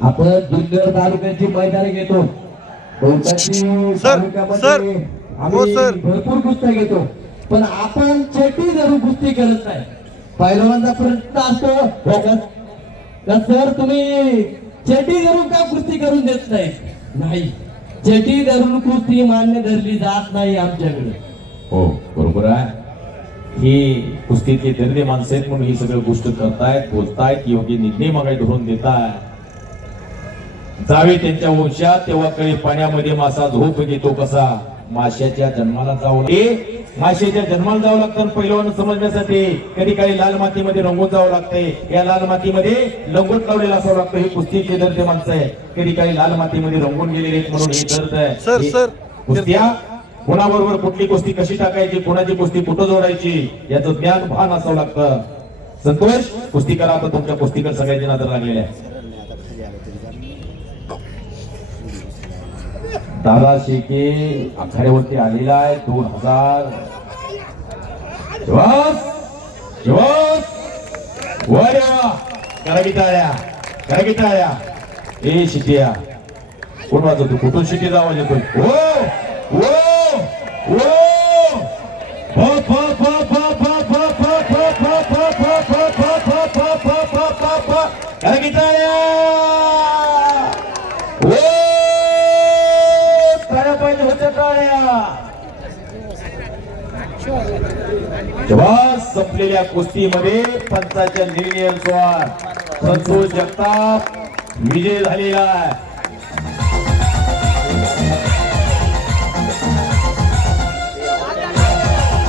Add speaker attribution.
Speaker 1: आपण जुन्नर तालुक्याची मैदाने घेतो.
Speaker 2: हो.
Speaker 1: भरपूर कुस्त्या घेतो. पण आपण चेटी धरून कुस्ती करत नाही. पहिलवानचा प्रश्न असतो हो सर तुम्ही चेटी धरून का कुस्ती करून देत नाही? नाही. चेटी धरून कुस्ती मान्य धरली जात नाही आमच्याकडे.
Speaker 3: हो बरोबर आहे. ही कुस्तीतली दर्दे माणसं आहेत म्हणून ही सगळं गोष्ट करतायत बोलतायत योग्य निर्णय मागाय धरून देताय जावे त्यांच्या वंशात तेव्हा कळी पाण्यामध्ये मासा झोप घेतो कसा माशाच्या जन्माला जाऊ ए माशाच्या जन्माला जावं लागतं पहिलवान समजण्यासाठी कधी काही लाल मातीमध्ये रंगून जावं लागते या लाल मातीमध्ये लंगोट लावलेला असावं लागतं. ही कुस्तीचे दर्द माणसं आहे. कधी काही लाल मातीमध्ये रंगून गेलेले आहेत म्हणून हे दर्द आहे.
Speaker 2: Sir, sir.
Speaker 3: कुस्त्या कोणाबरोबर कुठली कुस्ती कशी टाकायची कोणाची कुस्ती कुठं जोडायची याचं ज्ञान भान असावं लागतं. संतोष कुस्ती करा आता तुमच्या कुस्तीकर सगळ्यांची नजर लागलेल्या आहे. तारा शेके आखाड्यावरती आलेला आहे दोन हजार ए शिटिया कोण वाजवतो कुठून शिटी आवाज येतो ओ ओ ओ ఓ संपलेल्या कुस्तीमध्ये पंचाच्या निर्णय संतोष जगताप विजय झालेला आहे.